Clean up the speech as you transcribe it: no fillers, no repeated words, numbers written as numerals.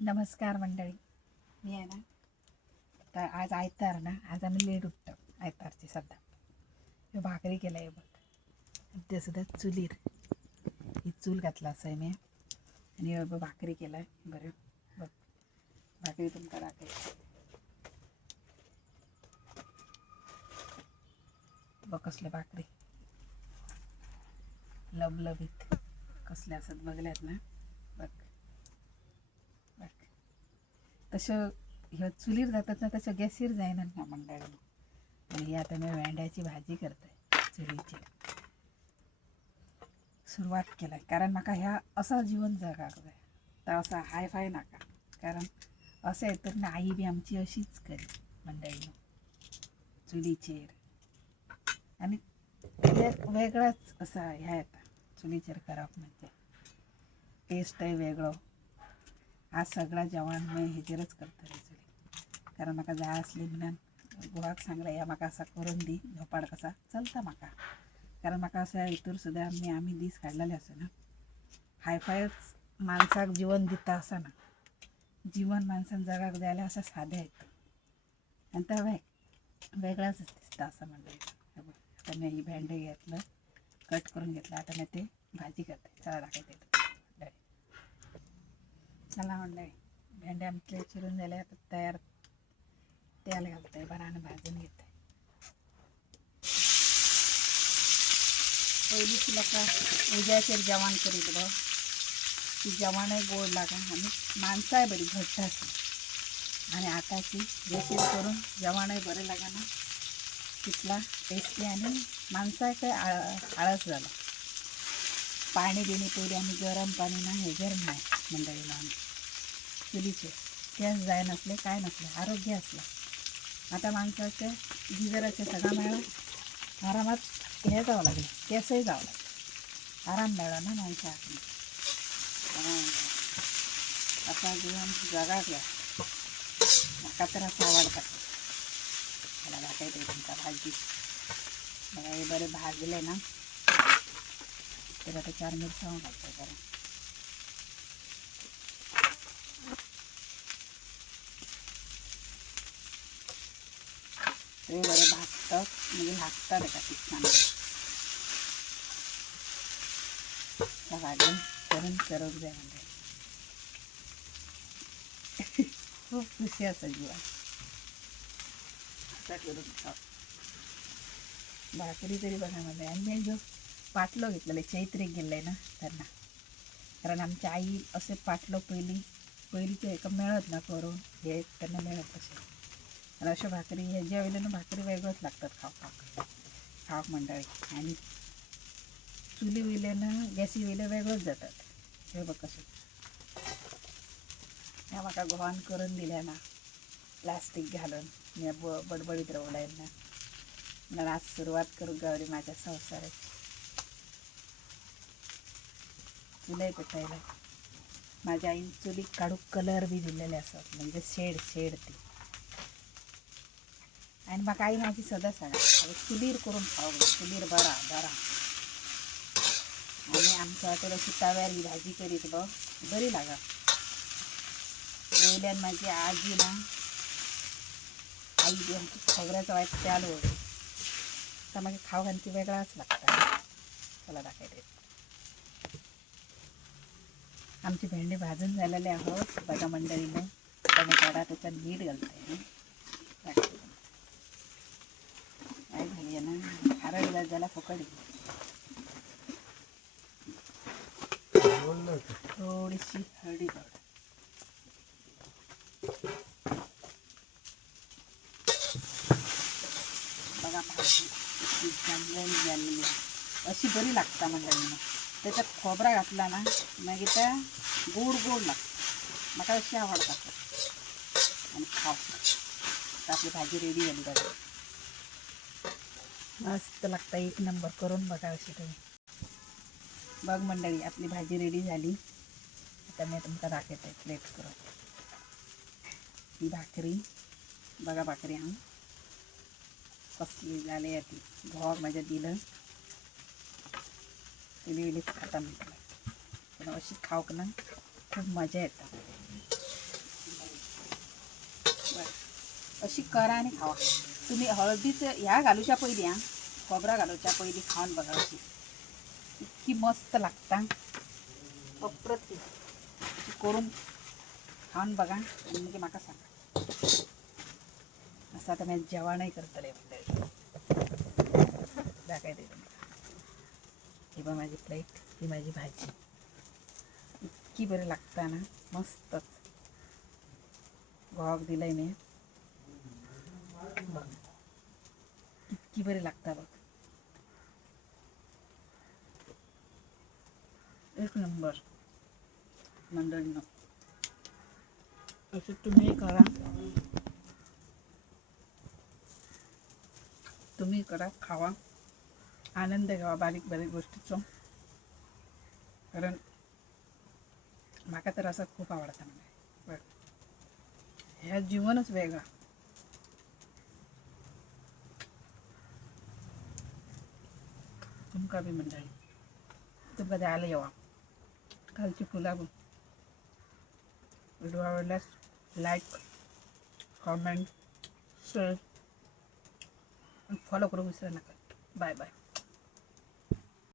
नमस्कार मंडळी. मी आहे ना, तर आज आयतार ना, आज आम्ही लेट उठतो आयतारची सध्या. हे भाकरी केलं आहे बघ, ते सुद्धा चुलीर. ही चूल घातला असं आहे मी, आणि हे बघ भाकरी केलं आहे. बरं बघ, भाकरी तुमका दाखवायची बघ, कसले भाकरी लबलबीत कसले असत बघल्यात ना. बघ बघ, तसं ह्या चुलीर जातात ना, तसं गॅसीर जायना ना मंडळी. आणि ही आता मी भेंड्याची भाजी करते चुलीची. सुरुवात केलाय कारण म्हाका ह्या असा जीवन जगाक जाय, तर असा हाय फाय नाका. कारण असं आहे तर ना, आई बी आमची अशीच करी मंडळीनं, चुलीचेर. आणि एक वेगळाच असा ह्या येता चुलीचेर करप म्हणजे टेस्टय वेगळो. आज सगळा जेवण मी हेचेरच करतले चुली, कारण म्हाका जाय असली म्हणून गुहाक सांगला या म्हाका असा करून दी, झोपाड कसा चलता म्हाका. कारण म्हाका असं इतर सुद्धा आम्ही दीस काढलेले असं ना, हायफायच माणसाक जीवन दिता असं ना. जीवन माणसान जगाक द्यायला असं साधे आहेत, आणि त्या वेगळाच दिसतं असं म्हणजे. आता मी ही भेंडे घेतलं, कट करून घेतलं. आता मी ते भाजी करते. चला दाखवते. चला म्हणलं, भेंडे आमचे चिरून झाले. आता तयार तेल घालते, बरानं भाजून घेते. पहिलीची लोक उद्याचेर जेवण करीत बघ, ती जेवणही गोड लागा आणि माणसाय बरी घट्ट असते. आणि आताची रेसिपी करून जेवणही बरं लागा ना, तिथला टेस्टी. आणि माणसाय काय आळस झाला. पाणी बिणी पहिले आम्ही गरम पाणी ना हेजर नाही मंडळीला. आम्ही चुलीचे गॅस जाय नसले काय नसले, आरोग्य असलं. आता माणसाचे गिजराचे सगळा मिळाला, आरामात हे जावं लागले, केसही जावं लागले. आराम मिळाला ना माणसाक. असा जीवन जगाक या म्हाका तर असं आवडतात. मला दाखवते तुमचा भाजी बघा. हे बरे भाजले ना, तर आता 4 मिरच्या घालतो जरा. ते बरे भाजतात म्हणजे लागतात का तिथं भाजून करून करत जाय म्हणजे. खूप खुशी असं जीवन असं करून खाव. भाकरी तरी बघा म्हणजे. आणि मी जो पाटलो घेतलेलं चैत्रीक गेले ना त्यांना, कारण आमच्या आई असे पाटलो पहिलीचे एका मिळत ना करून, हे त्यांना मिळत असे. आणि अशा भाकरी ह्याच्या वेळेला भाकरी वेगळंच लागतात खाव मंडळी. आणि चुली विल्यानं गॅसी विले वेगळंच जातात. हे बघ कसं ह्या म्हाका गोवान करून दिल्या ना, प्लास्टिक घालून. मी बडबडीत रवलाय ना, म्हणून आज सुरुवात करू गावरी माझ्या संसाराची. चुलय पेटायला माझ्या आईन चुली काढूक कलर बी दिलेले असतात, म्हणजे शेड ती. आणि म्हाका आई माझी सदा सांगा, चुलीर करून खाऊ, चुलीर बरा. आणि आमच्या हॉटेल अशी तव्यार ही भाजी करीत बघ, बरी लागा. वयल्यान माझी आजी ना, आई बी आमची खोबऱ्याचा वाईट चालू होते, तर माझी खाऊ घालती वेगळाच लागतात. चला दाखवते. आमची भेंडी भाजून झालेले आहोत बघा मंडळीने. त्याने थोडा त्याच्यात मीठ घालते. काय झाली आहे ना, खारड झाला फुकडी. थोडीशी हळदी पावडर. बघा भाजी झालेली अशी बरी लागता मंडळीनं. त्याच्यात खोबरा घातला ना, मग त्या गोड लागतं. मला अशी आवडतात. आणि खाऊ. तर आपली भाजी रेडी झाली बघा. मस्त लागतं, एक नंबर. करून बघा अशी तुम्ही. बघ मंडळी, आपली भाजी रेडी झाली. आता मी तुमका दाखवते प्लेट करून. ही भाकरी बघा, भाकरी कसली झाली आहे ती. भावाक माझ्या दिलं, दिली खाता म्हटलं. पण अशी खाऊक ना खूप मजा येतात. बरं अशी करा आणि खावा. तुम्ही हळदीचं ह्या घालूच्या पयली खोबरा घालूच्या पयली खाऊन बघा. अशी इतकी मस्त लागता, अप्रतिम. अशी करून खाऊन बघा आणि म्हणजे म्हाका सांगा. असं आता मी जेवणही करतले मंडळी. दाखवते तुम्हाला. ही बघ माझी प्लेट, ही माझी भाजी. इतकी बरी लागता ना, मस्तच. घोवाक दिलंय मी. बघ इतकी बरी लागता बघ, एक नंबर मंडळींनो. असं तुम्ही करा, तुम्ही करा, खावा, आनंद घ्यावा बारीक बारीक गोष्टीचा. कारण माका तर असं खूप आवडतं म्हणजे. ह्या जीवनच वेगळा. तुमका बी मंडळी, तुमका द्यायला येवा. खालची फुला बघ. व्हिडिओ आवडल्यास लाईक, कॉमेंट, शेअर आणि फॉलो करू विसरू नका. Bye bye.